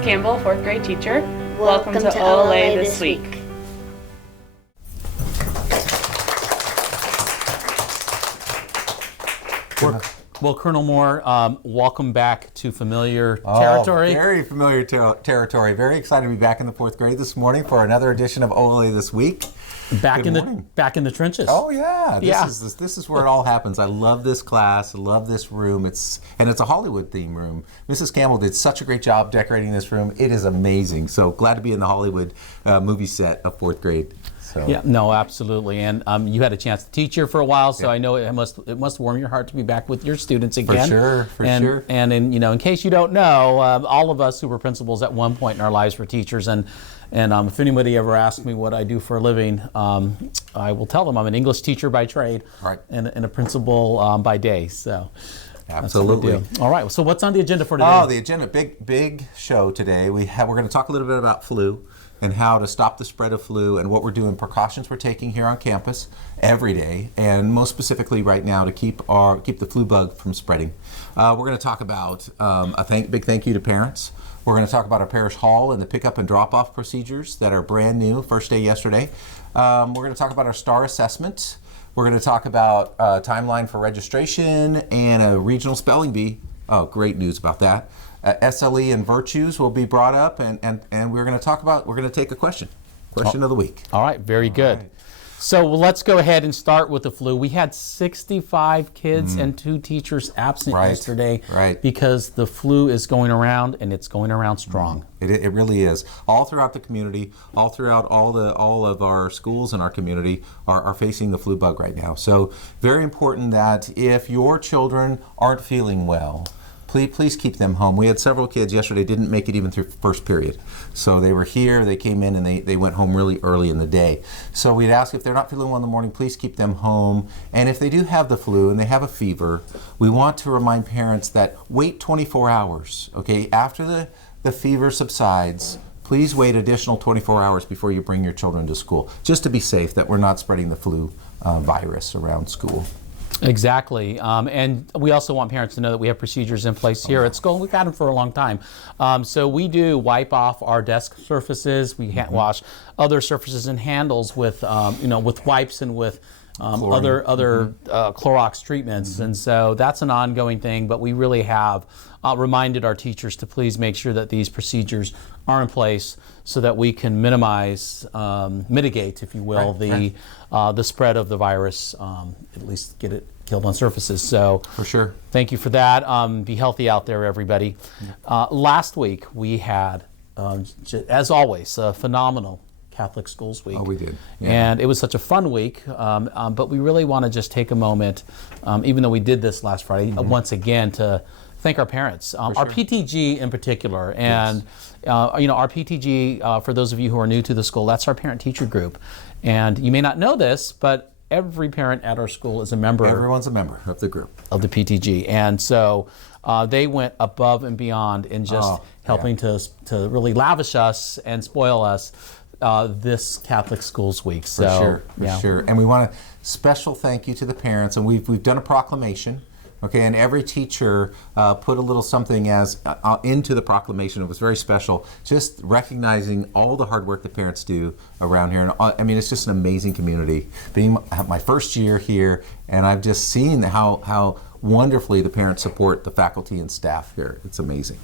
Mrs. Campbell, 4th grade teacher. Welcome to OLA this week. Well, Colonel Moore, welcome back to familiar territory. Very familiar territory. Very excited to be back in the 4th grade this morning for another edition of OLA This Week. Back in the trenches. Oh yeah, this is where it all happens. I love this class. I love this room. It's a Hollywood theme room. Mrs. Campbell did such a great job decorating this room. It is amazing. So glad to be in the Hollywood movie set of 4th grade. So. Yeah, no, absolutely. And you had a chance to teach here for a while, so I know it must warm your heart to be back with your students again. For sure. And in case you don't know, all of us who were principals at one point in our lives were teachers. And if anybody ever asks me what I do for a living, I will tell them I'm an English teacher by trade, right, and a principal by day. So. Absolutely. All right. So what's on the agenda for today? Oh, the agenda, big show today. We're going to talk a little bit about flu and how to stop the spread of flu and what we're doing, precautions we're taking here on campus every day, and most specifically right now to keep the flu bug from spreading. We're going to talk about big thank you to parents. We're going to talk about our Parish Hall and the pickup and drop-off procedures that are brand new, first day yesterday. We're going to talk about our STAR assessment. We're going to talk about timeline for registration and a regional spelling bee. Oh, great news about that. SLE and virtues will be brought up, and we're going to take a question of the week. All right, very good. Right. So let's go ahead and start with the flu. We had 65 kids and 2 teachers absent yesterday because the flu is going around, and it's going around strong. It really is. All throughout the community, all throughout all of our schools in our community are facing the flu bug right now. So very important that if your children aren't feeling well, please keep them home. We had several kids yesterday didn't make it even through first period. So they were here, they came in, and they went home really early in the day. So we'd ask if they're not feeling well in the morning, please keep them home. And if they do have the flu and they have a fever, we want to remind parents that wait 24 hours, okay? After the fever subsides, please wait additional 24 hours before you bring your children to school, just to be safe that we're not spreading the flu virus around school. Exactly. And we also want parents to know that we have procedures in place here at school. We've had them for a long time. So we do wipe off our desk surfaces. We hand wash other surfaces and handles with, with wipes and with other Clorox treatments. And so that's an ongoing thing, but we really have reminded our teachers to please make sure that these procedures are in place so that we can mitigate, if you will, the spread of the virus, at least get it killed on surfaces. So for sure. Thank you for that. Be healthy out there, everybody. Last week we had, as always, a phenomenal Catholic Schools Week. Oh, we did. Yeah. And it was such a fun week, but we really want to just take a moment, even though we did this last Friday, once again to thank our parents, our PTG in particular. And our PTG, for those of you who are new to the school, that's our parent-teacher group. And you may not know this, but every parent at our school is a member. Everyone's a member of the group. Of the PTG. And so they went above and beyond in just helping to really lavish us and spoil us this Catholic Schools Week. For sure. And we want a special thank you to the parents. And we've done a proclamation. Okay, and every teacher put a little something into the proclamation. It was very special, just recognizing all the hard work the parents do around here. And I mean, it's just an amazing community. Being my first year here, and I've just seen how wonderfully the parents support the faculty and staff here. It's amazing.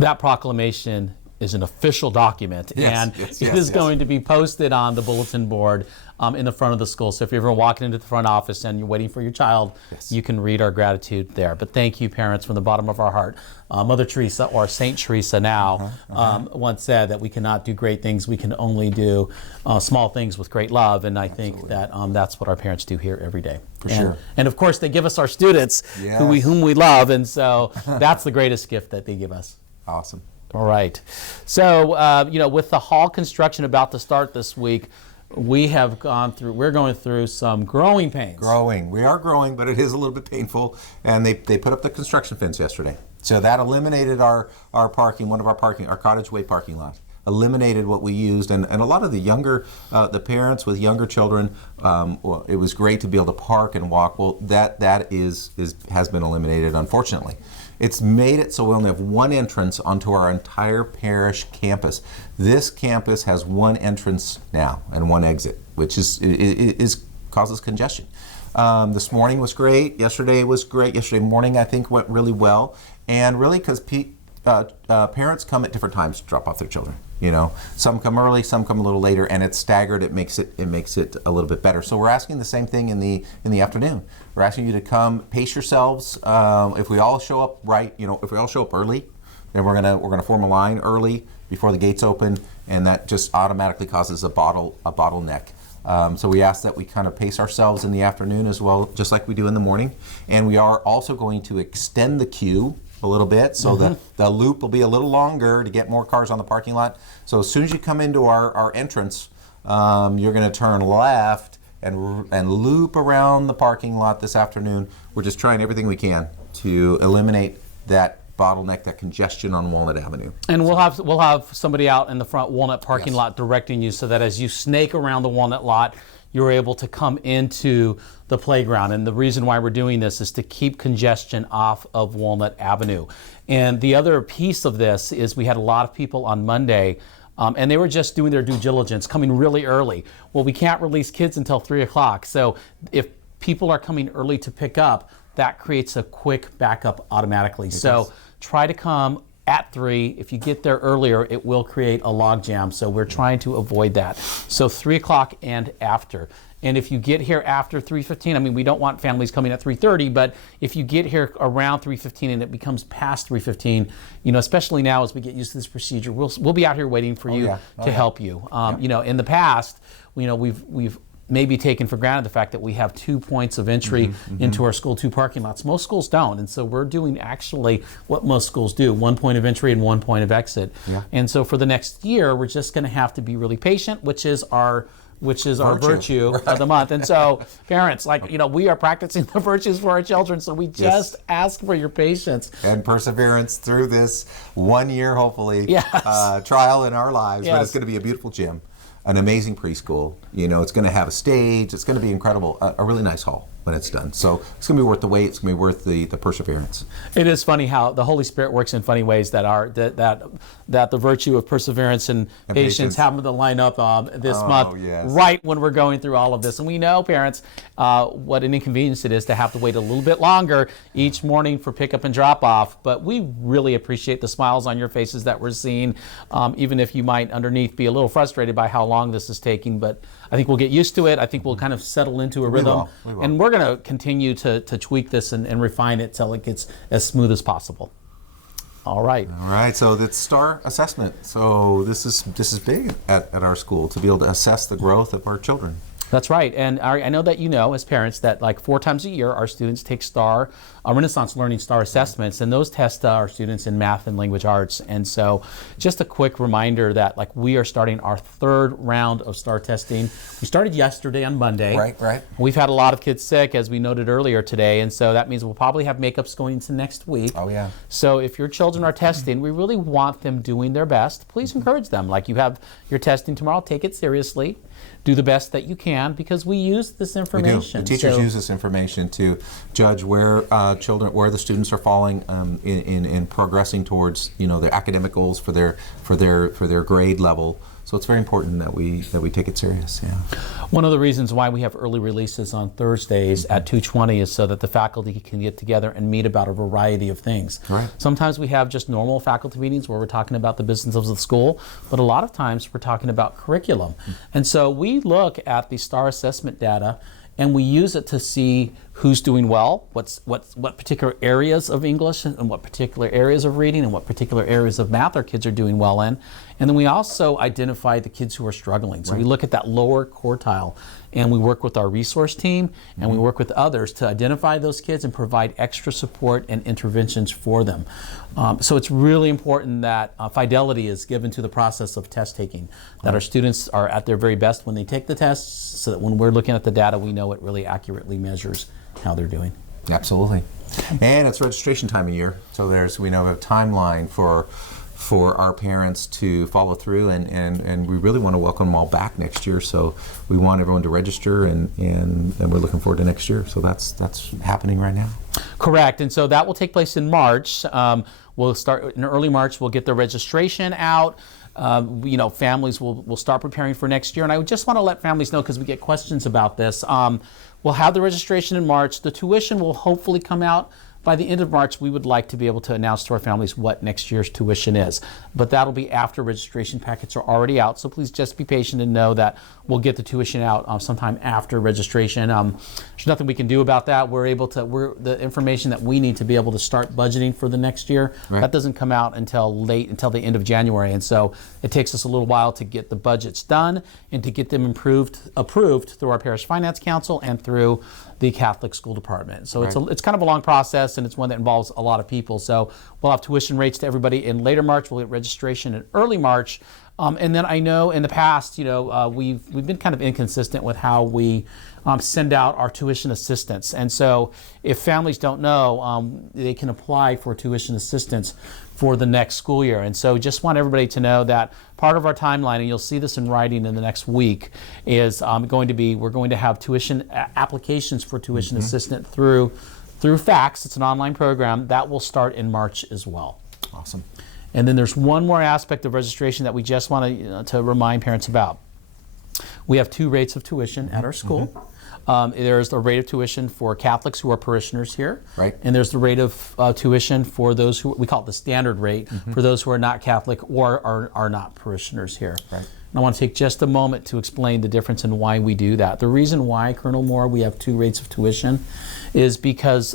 That proclamation is an official document, and it is going to be posted on the bulletin board in the front of the school. So if you're ever walking into the front office and you're waiting for your child, you can read our gratitude there. But thank you, parents, from the bottom of our heart. Mother Teresa, or Saint Teresa now, once said that we cannot do great things, we can only do small things with great love. And I think that that's what our parents do here every day. For sure. And of course, they give us our students whom we love, and so that's the greatest gift that they give us. Awesome. All right. So, with the hall construction about to start this week, we're going through some growing pains. We are growing, but it is a little bit painful. And they put up the construction fence yesterday. So that eliminated our parking, our Cottage Way parking lot. Eliminated what we used, and a lot of the younger, the parents with younger children, it was great to be able to park and walk. Well, that has been eliminated, unfortunately. It's made it so we only have one entrance onto our entire parish campus. This campus has one entrance now and one exit, which is causes congestion. This morning was great. Yesterday was great. Yesterday morning, I think, went really well. And really, because parents come at different times to drop off their children. Some come early, some come a little later, and it's staggered. It makes it a little bit better. So we're asking the same thing in the afternoon. We're asking you to come, pace yourselves. If we all show up right, if we all show up early, then we're gonna form a line early before the gates open, and that just automatically causes a bottleneck. So we ask that we kind of pace ourselves in the afternoon as well, just like we do in the morning. And we are also going to extend the queue a little bit, so that the loop will be a little longer to get more cars on the parking lot. So as soon as you come into our entrance, you're going to turn left and loop around the parking lot this afternoon. We're just trying everything we can to eliminate that bottleneck, that congestion on Walnut Avenue. And we'll have somebody out in the front Walnut parking lot directing you, so that as you snake around the Walnut lot, you're able to come into the playground. And the reason why we're doing this is to keep congestion off of Walnut Avenue. And the other piece of this is we had a lot of people on Monday, and they were just doing their due diligence, coming really early. Well, we can't release kids until 3 o'clock. So if people are coming early to pick up, that creates a quick backup automatically. So try to come at 3. If you get there earlier, it will create a log jam. So we're trying to avoid that. So 3 o'clock and after. And if you get here after 3:15, I mean, we don't want families coming at 3:30, but if you get here around 3:15 and it becomes past 3:15, especially now as we get used to this procedure, we'll be out here waiting for you to help you. In the past, we've maybe taken for granted the fact that we have 2 points of entry into our school, 2 parking lots. Most schools don't, and so we're doing actually what most schools do: 1 point of entry and 1 point of exit. And so for the next year, we're just going to have to be really patient, which is our virtue of the month. And so parents, we are practicing the virtues for our children, so we just ask for your patience and perseverance through this 1 year, hopefully, trial in our lives. But it's going to be a beautiful gym, an amazing preschool. It's going to have a stage. It's going to be incredible. A really nice hall when it's done. So it's going to be worth the wait. It's going to be worth the perseverance. It is funny how the Holy Spirit works in funny ways, that the virtue of perseverance and patience happen to line up this month, right when we're going through all of this. And we know, parents, what an inconvenience it is to have to wait a little bit longer each morning for pickup and drop off. But we really appreciate the smiles on your faces that we're seeing, even if you might underneath be a little frustrated by how long this is taking. But I think we'll get used to it. I think we'll kind of settle into a rhythm. We will. And we're going to continue to tweak this and refine it till it gets as smooth as possible. All right. So that's STAR assessment. So this is big at our school, to be able to assess the growth of our children. That's right. And I know that as parents, that 4 times a year our students take STAR, Renaissance Learning STAR assessments, and those test our students in math and language arts. And so just a quick reminder that we are starting our 3rd round of STAR testing. We started yesterday on Monday. Right. We've had a lot of kids sick, as we noted earlier today, and so that means we'll probably have makeups going into next week. Oh, yeah. So if your children are testing, we really want them doing their best. Please encourage them. You have your testing tomorrow, take it seriously. Do the best that you can, because we use this information. We do. The teachers use this information to judge where the students are falling in progressing towards their academic goals for their grade level. So it's very important that we take it serious. Yeah. One of the reasons why we have early releases on Thursdays at 2:20 is so that the faculty can get together and meet about a variety of things. Right. Sometimes we have just normal faculty meetings where we're talking about the business of the school, but a lot of times we're talking about curriculum. And so we look at the STAR assessment data and we use it to see who's doing well, what particular areas of English and what particular areas of reading and what particular areas of math our kids are doing well in. And then we also identify the kids who are struggling. So we look at that lower quartile, and we work with our resource team and we work with others to identify those kids and provide extra support and interventions for them. So it's really important that fidelity is given to the process of test taking, that our students are at their very best when they take the tests, so that when we're looking at the data, we know it really accurately measures how they're doing. Absolutely. And it's registration time of year, so we know a timeline for our parents to follow through, and we really want to welcome them all back next year. So we want everyone to register, and we're looking forward to next year. So that's happening right now. Correct, and so that will take place in March. We'll start in early March. We'll get the registration out. Families will start preparing for next year, and I just want to let families know because we get questions about this. We'll have the registration in March. The tuition will hopefully come out by the end of March. We would like to be able to announce to our families what next year's tuition is, but that'll be after registration packets are already out. So please just be patient and know that we'll get the tuition out sometime after registration. There's nothing we can do about that. The information that we need to be able to start budgeting for the next year, that doesn't come out until the end of January, and so it takes us a little while to get the budgets done and to get them approved through our Parish Finance Council and through the Catholic School Department. So it's kind of a long process, and it's one that involves a lot of people. So we'll have tuition rates to everybody in later March. We'll get registration in early March. And then I know in the past, we've been kind of inconsistent with how we send out our tuition assistance. And so if families don't know, they can apply for tuition assistance for the next school year. And so just want everybody to know that part of our timeline, and you'll see this in writing in the next week, is we're going to have tuition applications for tuition assistance through fax. It's an online program that will start in March as well. Awesome. And then there's one more aspect of registration that we just want to remind parents about. We have 2 rates of tuition at our school. There's the rate of tuition for Catholics who are parishioners here, and there's the rate of tuition for those who, we call it the standard rate, for those who are not Catholic or are not parishioners here. And I want to take just a moment to explain the difference and why we do that. The reason why, Colonel Moore, we have 2 rates of tuition is because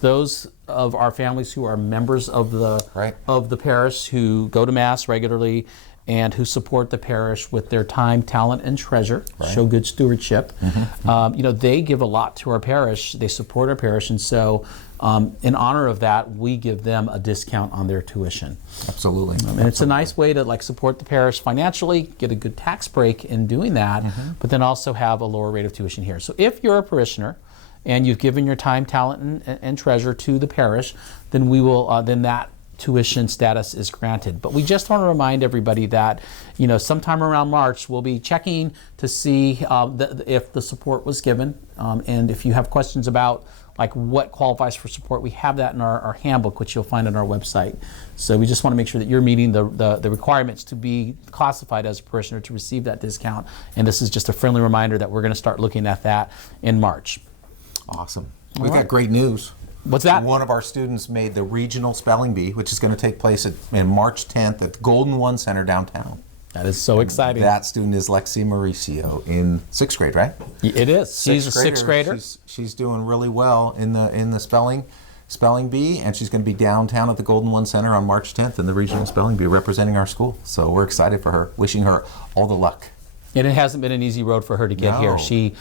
those of our families who are members of the parish, who go to Mass regularly and who support the parish with their time, talent, and treasure, show good stewardship. They give a lot to our parish. They support our parish, and so in honor of that, we give them a discount on their tuition. Absolutely. And it's a nice way to support the parish financially, get a good tax break in doing that, but then also have a lower rate of tuition here. So if you're a parishioner and you've given your time, talent, and treasure to the parish, then we will then that tuition status is granted. But we just want to remind everybody that, sometime around March, we'll be checking to see if the support was given. And if you have questions about what qualifies for support, we have that in our handbook, which you'll find on our website. So we just want to make sure that you're meeting the requirements to be classified as a parishioner to receive that discount. And this is just a friendly reminder that we're going to start looking at that in March. Awesome. We've got great news. What's that? One of our students made the regional spelling bee, which is going to take place in March 10th at Golden One Center downtown. That is so exciting. That student is Lexi Mauricio in 6th grade, right? It is. She's a 6th grader. She's doing really well in the spelling bee, and she's going to be downtown at the Golden One Center on March 10th in the regional spelling bee representing our school. So we're excited for her, wishing her all the luck. And it hasn't been an easy road for her to get here. She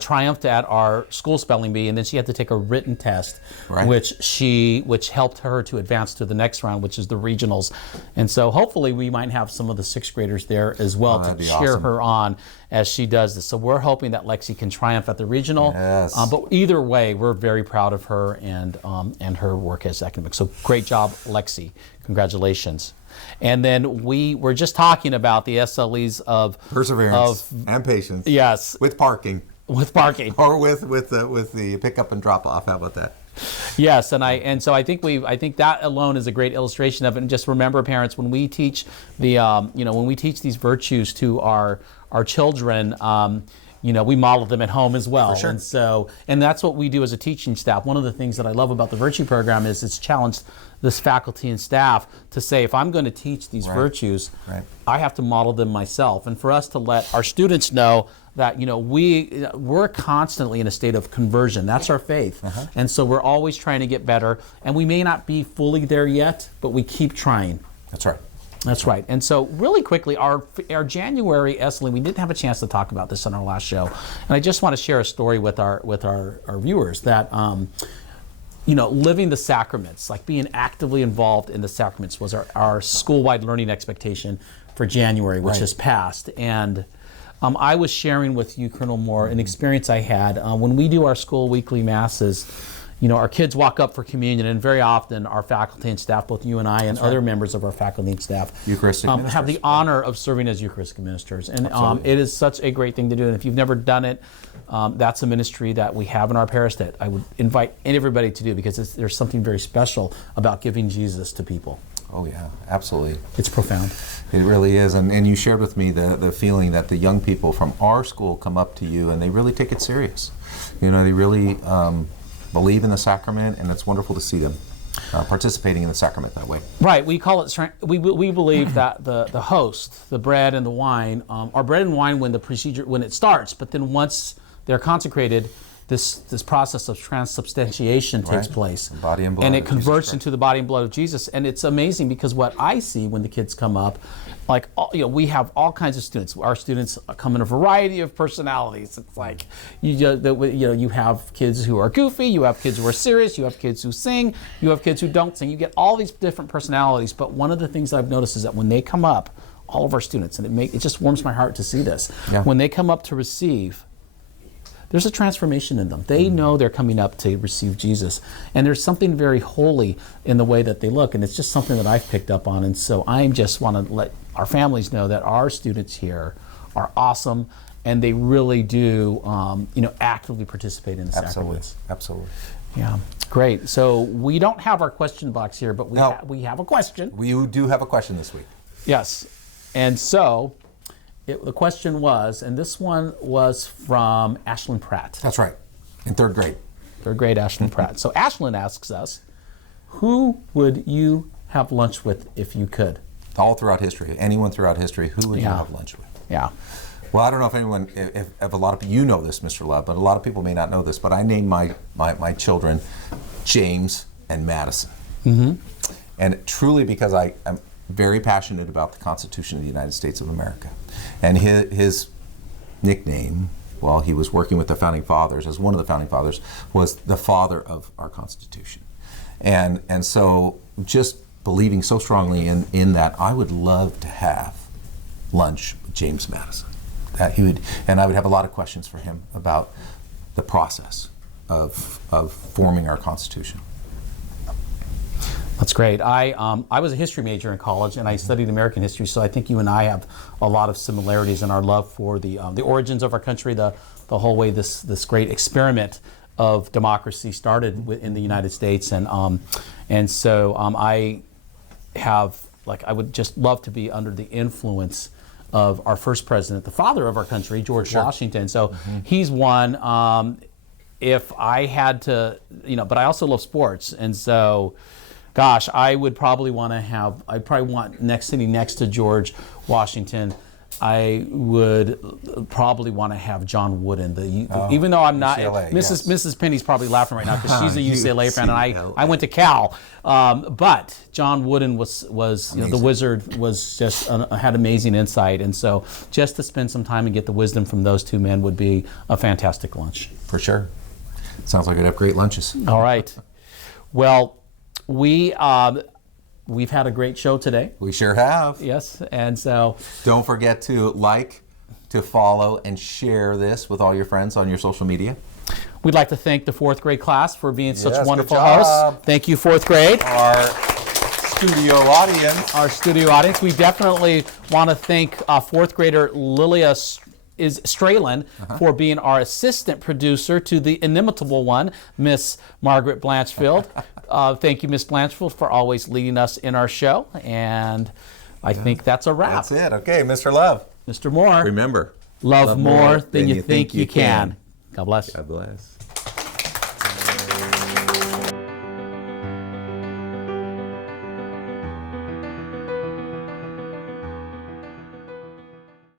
triumphed at our school spelling bee, and then she had to take a written test, which helped her to advance to the next round, which is the regionals. And so hopefully we might have some of the 6th graders there as well to cheer her on as she does this. So we're hoping that Lexi can triumph at the regional. Yes. But either way, we're very proud of her and her work as academic. So great job, Lexi. Congratulations. And then we were just talking about the SLEs of perseverance and patience. Yes, with parking. With parking, or with the pickup and drop off. How about that? Yes, and so I think that alone is a great illustration of it. And just remember, parents, when we teach when we teach these virtues to our children. We model them at home as well. For sure. And that's what we do as a teaching staff. One of the things that I love about the Virtue Program is it's challenged this faculty and staff to say, if I'm going to teach these virtues, I have to model them myself. And for us to let our students know that we're constantly in a state of conversion. That's our faith. And so we're always trying to get better. And we may not be fully there yet, but we keep trying. That's right. That's right. And so really quickly, our January SLE, we didn't have a chance to talk about this on our last show. And I just want to share a story with our viewers that, living the sacraments, like being actively involved in the sacraments was our school-wide learning expectation for January, which has passed. And I was sharing with you, Colonel Moore, an experience I had when we do our school weekly masses. our kids walk up for communion, and very often our faculty and staff, both you and I and other members of our faculty and staff, have the honor of serving as Eucharistic ministers. And it is such a great thing to do. And if you've never done it, that's a ministry that we have in our parish that I would invite everybody to do, because there's something very special about giving Jesus to people. Oh yeah, absolutely. It's profound. It really is. And you shared with me the feeling that the young people from our school come up to you and they really take it serious. They really believe in the sacrament, and it's wonderful to see them participating in the sacrament that way. Right. We call it. We believe that the host, the bread and the wine, are bread and wine when it starts. But then once they're consecrated, this process of transubstantiation takes place, the body and blood, and it converts into the body and blood of Jesus. And it's amazing, because what I see when the kids come up, like we have all kinds of students. Our students come in a variety of personalities. It's like you have kids who are goofy, you have kids who are serious, you have kids who sing, you have kids who don't sing. You get all these different personalities. But one of the things I've noticed is that when they come up, all of our students, and it just warms my heart to see this. Yeah. When they come up to receive, there's a transformation in them. They know they're coming up to receive Jesus. And there's something very holy in the way that they look. And it's just something that I've picked up on. And so I just want to let our families know that our students here are awesome, and they really do actively participate in the sacraments. Absolutely. Yeah, great. So we don't have our question box here, but we have a question. We do have a question this week. Yes. And so the question was, and this one was from Ashlyn Pratt. That's right, in third grade. Third grade, Ashlyn Pratt. So Ashlyn asks us, who would you have lunch with if you could? All throughout history, anyone throughout history, who would you have lunch with? Yeah. Well, I don't know if anyone, if a lot of you know this, Mr. Love, but a lot of people may not know this, but I named my children James and Madison. Mm-hmm. And truly because I am very passionate about the Constitution of the United States of America. And his nickname, while he was working with the Founding Fathers, as one of the Founding Fathers, was the father of our Constitution. And so just believing so strongly in that, I would love to have lunch with James Madison. And I would have a lot of questions for him about the process of forming our Constitution. That's great. I was a history major in college, and I studied American history, so I think you and I have a lot of similarities in our love for the origins of our country, the whole way this great experiment of democracy started in the United States, and so I would just love to be under the influence of our first president, the father of our country, George Washington. So he's one. If I had to, but I also love sports, and so. Gosh, I would probably want sitting next to George Washington, I would probably want to have John Wooden. Even though I'm not, UCLA, Mrs. Penny's probably laughing right now because she's a UCLA fan, and I went to Cal. But John Wooden was the wizard, was just had amazing insight, and so just to spend some time and get the wisdom from those two men would be a fantastic lunch. For sure. Sounds like I'd have great lunches. All right. Well. We've had a great show today. We sure have. Yes, and so don't forget to to follow, and share this with all your friends on your social media. We'd like to thank the fourth grade class for being such wonderful hosts. Thank you, fourth grade. Our studio audience. We definitely want to thank fourth grader Lilia Stralin for being our assistant producer to the inimitable one, Miss Margaret Blanchfield. Thank you, Miss Blanchfield, for always leading us in our show. And I think that's a wrap. That's it. Okay, Mr. Love. Mr. Moore. Remember, love more than you think you can. God bless. God bless.